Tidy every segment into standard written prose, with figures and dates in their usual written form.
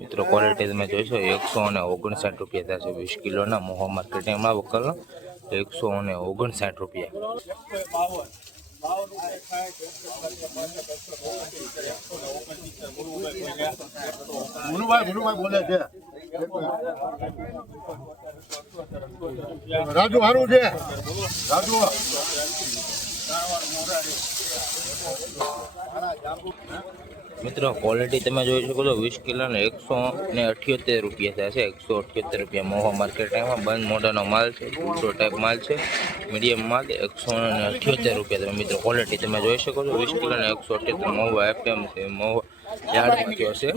મિત્રો ક્વોલિટી તમે જોઈશો 159 રૂપિયા થશે 20 કિલોના મોહા માર્કેટિંગમાં વકલ 159 રૂપિયા। બોલે છે રાજુ હારું છે રાજુ મિત્રો ક્વોલિટી તમે જોઈ શકો છો 20 કિલોના 178 રૂપિયા થશે 178 રૂપિયા મોહા માર્કેટમાં બંધ મોઢાનો માલ છે ગુડ્ડો ટાઈપ માલ છે મીડિયમ માલ 178 રૂપિયા તમે મિત્રો ક્વોલિટી તમે જોઈ શકો છો 20 કિલોના 178 મોહા એફએમ છે મોહા યાર્ડમાં થયો છે।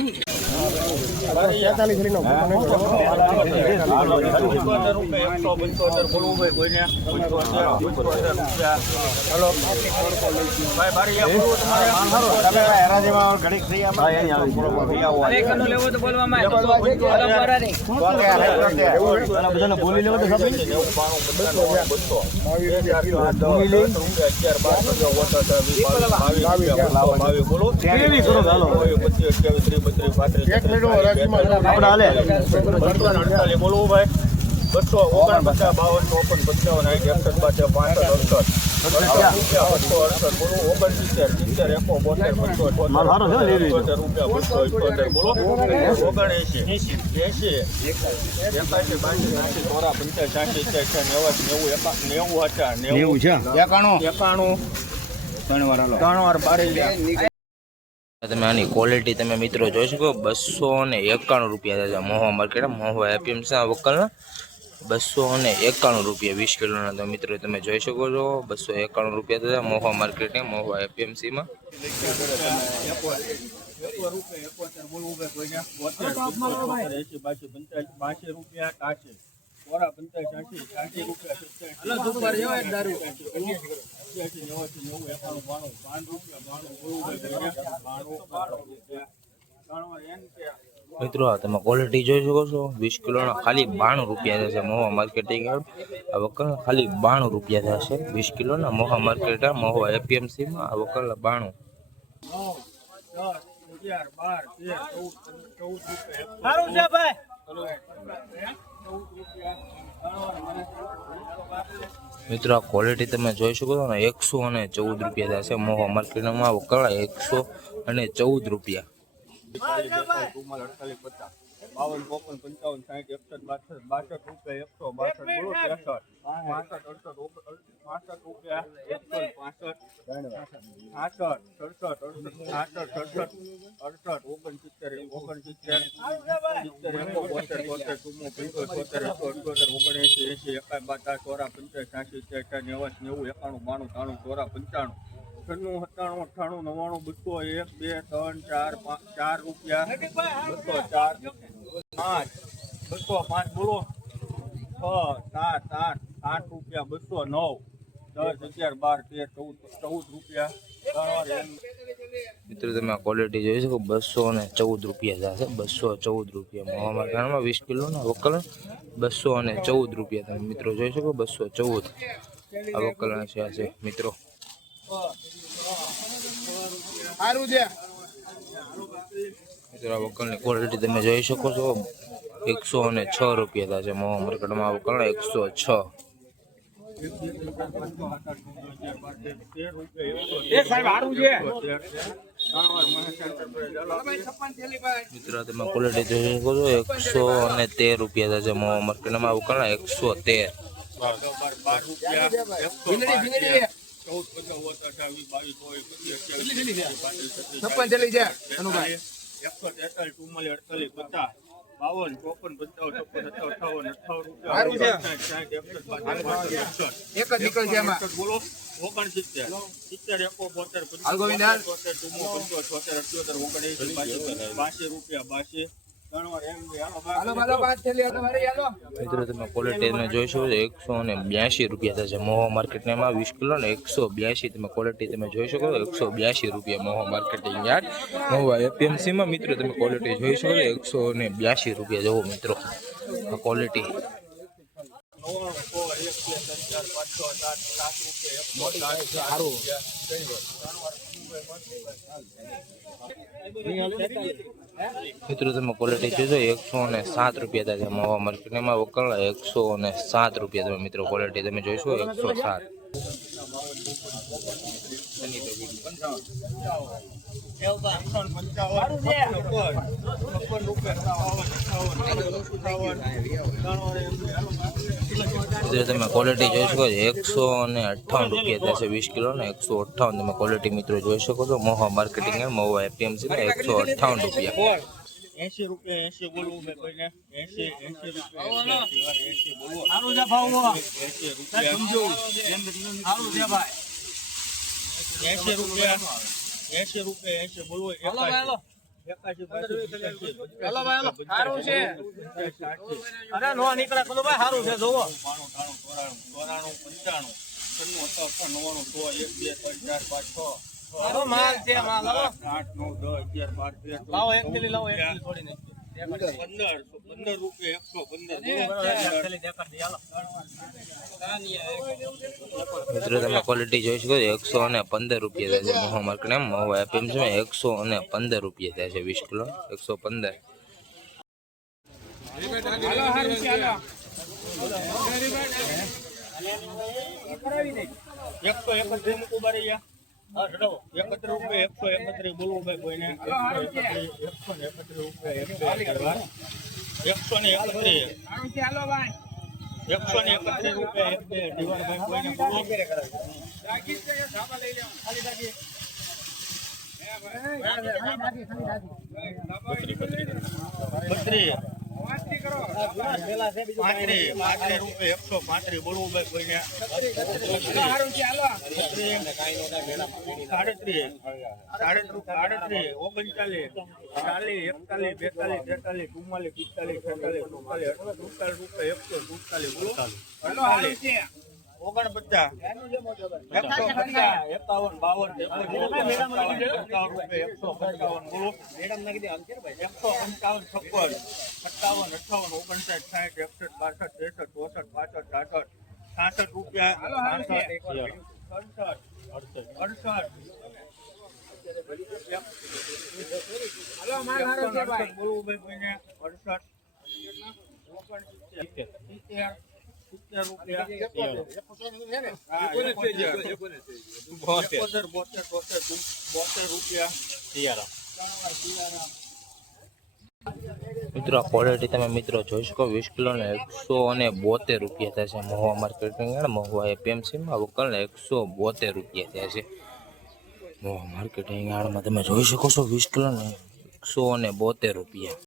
બોલવું ભાઈ 249 52 તમે આની ક્વોલિટી તમે મિત્રો જોઈ શકો 291 રૂપિયા થશે મોહા માર્કેટ મોહા એપીએમસી વકલના 291 રૂપિયા 20 કિલોના તો મિત્રો તમે જોઈ શકો છો 291 રૂપિયા થશે મોહા માર્કેટ મોહા એપીએમસીમાં। મિત્રો તમે ક્વોલિટી જોઈ શકો છો 20 કિલોના ખાલી 92 રૂપિયા થશે મોહા માર્કેટિંગ આ વકલ ખાલી 92 રૂપિયા થશે 20 કિલોના મોહા માર્કેટ મોહા એપીએમસીમાં આ વકલ 92। મિત્રો આ ક્વોલિટી તમે જોઈ શકો છો ને 114 રૂપિયા થશે મોહા માર્કેટમાં વકલ 114 રૂપિયા। 205 બોલો 6 7 8 રૂપિયા 209 10 11 12 13 14 રૂપિયા। મિત્રો તમે ક્વોલિટી જોઈ શકો 214 રૂપિયા થશે 214 રૂપિયા મોહા માર્કેટમાં 20 કિલોના વકલ 214 રૂપિયા તમે મિત્રો જોઈ શકો 214 આ વકલના છે મિત્રો। મિત્રો આ વકલની ક્વોલિટી તમે જોઈ શકો છો 106 રૂપિયા થશે મોહા માર્કેટમાં વકલ 106। મિત્રો તમે ક્વોલિટી જોઈ શકો છો 113 રૂપિયા થશે મોહા માર્કેટમાં વકલ 113। ગણવાર એમ બી હાલો મિત્રો તમે ક્વોલિટી તમે જોઈ શકો છો 182 રૂપિયા થશે મોહો માર્કેટમાં 20 કિલો ને 182 તમે ક્વોલિટી તમે જોઈ શકો છો 182 રૂપિયા મોહો માર્કેટિંગ યાર્ડ મોહો એપીએમસી માં મિત્રો તમે ક્વોલિટી જોઈ શકો છો 182 રૂપિયા જોવો મિત્રો આ ક્વોલિટી 99 મિત્રો તમે ક્વોલિટી જોજો 107 રૂપિયા થશે મોહો માર્કેટમાં વકલ 107 રૂપિયા તમે મિત્રો ક્વોલિટી તમે જોઈશો 107 તમે ક્વોલિટી જોઈ શકો છો 158 રૂપિયા થશે 20 કિલો ને 158 તમે ક્વોલિટી મિત્રો જોઈ શકો છો મોહો માર્કેટિંગ મોહો એપીએમસી ને 158 રૂપિયા 80 રૂપિયા 80 બોલવું મેં કોઈને 80 રૂપિયા 80 બોલવું સારું છે ભાવ 80 રૂપિયા સમજો સારું છે ભાઈ 80 રૂપિયા 80 બોલવું 81 હાલો ભાઈ હાલો સારું છે અરે નો નીકળે બોલો ભાઈ સારું છે જોવો 92 93 94 95 1 2 3 4 5 6 માલ છે માલ 8 9 10 11 12 13 લાવો એક થેલી લાવો એક થેલી થોડી નહીં 15 રૂપિયા 115 મિત્રો તમે ક્વોલિટી જોઈ શકો છો 115 રૂપિયા થશે મોહો માર્કેટ મોહો એપીએમસી 115 રૂપિયા થશે 20 કિલો 115 31 રૂપિયા 131 બોલવું ભાઈ કોઈને 131 રૂપિયા 131 રૂપિયા 135 બોલવું ભાઈ કોઈને 72 રૂપિયા મિત્રો ક્વોલિટી તમે મિત્રો જોઈ શકો 20 કિલો ને 172 રૂપિયા થશે મોહો માર્કેટિંગ મોહો એપીએમસી માં વકલ 172 રૂપિયા થશે મોહો માર્કેટિંગ યાર્ડમાં તમે જોઈ શકો છો 20 કિલો ને 172 રૂપિયા